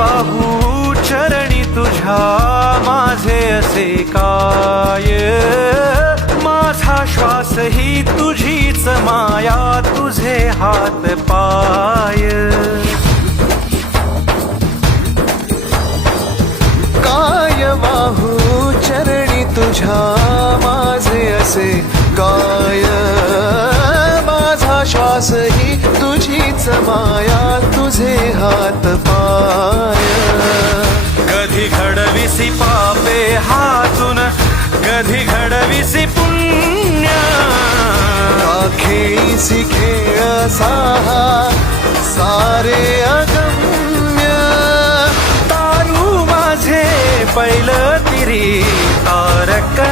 बाहू चरणी तुझ्या माझे असे काय? माझा श्वास ही तुझीच माया तुझे हात पाय. काय बाहू चरणी तुझ्या माझे असे काय? माझा श्वास ही तुझीच माया तुझे हात पाय कधी घडविसी पापे हातून कधी घडविसी पुण्य. खेळीसी खेळ साहा सारे अगम्य. तारू माझे पहिलं तिरी तारक